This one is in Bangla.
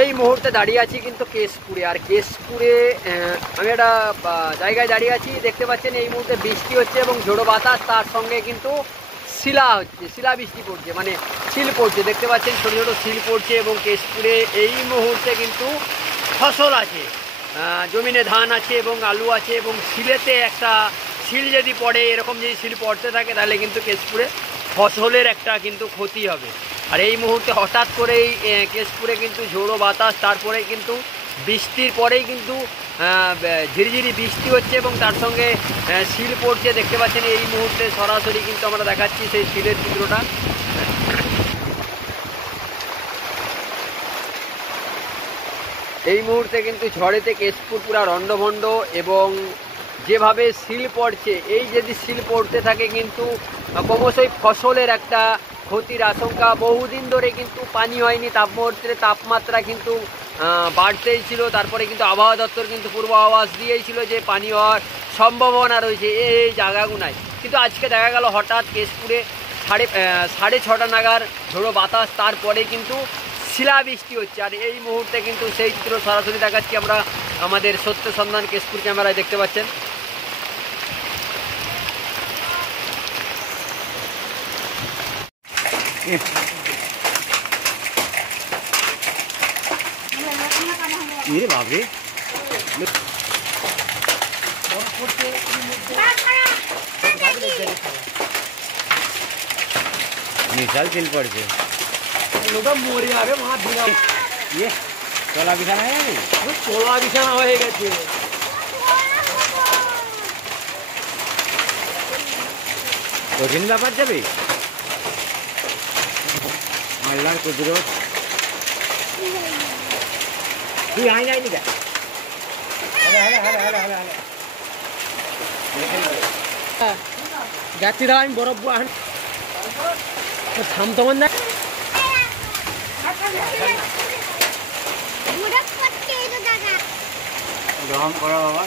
এই মুহূর্তে দাঁড়িয়ে আছি কিন্তু কেশপুরে। আর কেশপুরে আমি একটা জায়গায় দাঁড়িয়ে আছি, দেখতে পাচ্ছেন এই মুহূর্তে বৃষ্টি হচ্ছে এবং ঝোড়ো বাতাস, তার সঙ্গে কিন্তু শিলা হচ্ছে, শিলা বৃষ্টি পড়ছে, মানে শিল পড়ছে, দেখতে পাচ্ছেন ছোটো ছোটো শিল পড়ছে। এবং কেশপুরে এই মুহূর্তে কিন্তু ফসল আছে, জমিনে ধান আছে এবং আলু আছে, এবং শিলেতে একটা শিল যদি পড়ে, এরকম যদি শিল পড়তে থাকে তাহলে কিন্তু কেশপুরে ফসলের একটা কিন্তু ক্ষতি হবে। আর এই মুহূর্তে হঠাৎ করেই কেশপুরে কিন্তু ঝোড়ো বাতাস, তারপরে কিন্তু বৃষ্টির পরেই কিন্তু ঝিরিঝিরি বৃষ্টি হচ্ছে এবং তার সঙ্গে শিল পড়ছে, দেখতে পাচ্ছেন এই মুহূর্তে সরাসরি কিন্তু আমরা দেখাচ্ছি সেই শিলের চিত্রটা। এই মুহূর্তে কিন্তু ঝড়েতে কেশপুর পুরা রণ্ডভণ্ড, এবং যেভাবে শিল পড়ছে, এই যদি শিল পড়তে থাকে কিন্তু ক্রমশই ফসলের একটা ক্ষতির আশঙ্কা। বহুদিন ধরে কিন্তু পানি হয়নি, তাপমাত্রা কিন্তু বাড়তেই ছিল। তারপরে কিন্তু আবহাওয়া দপ্তর কিন্তু পূর্বাভাস দিয়েই ছিল যে পানি হওয়ার সম্ভাবনা রয়েছে এই জায়গাগুলোয়। কিন্তু আজকে দেখা গেল হঠাৎ কেশপুরে 6:30 নাগাদ ঝোড়ো বাতাস, তারপরে কিন্তু শিলাবৃষ্টি হচ্ছে। আর এই মুহূর্তে কিন্তু সেই চিত্র সরাসরি দেখাচ্ছি আমরা আমাদের সত্য সন্ধান কেশপুর ক্যামেরায়, দেখতে পাচ্ছেন। বাবরে বিশাল শিল পড়ছে, মরে যাবে মা দিলাম। তোলা বিছানা হয়ে গেছে, তোলা বিছানা হয়ে গেছে। কঠিন ব্যাপার যাবে মাল্লার কুদরত। তুই আই যায়নি দেখ, যাচ্ছি দাও আমি বরফ থাম তোমার না গ্রহণ করা বাবা।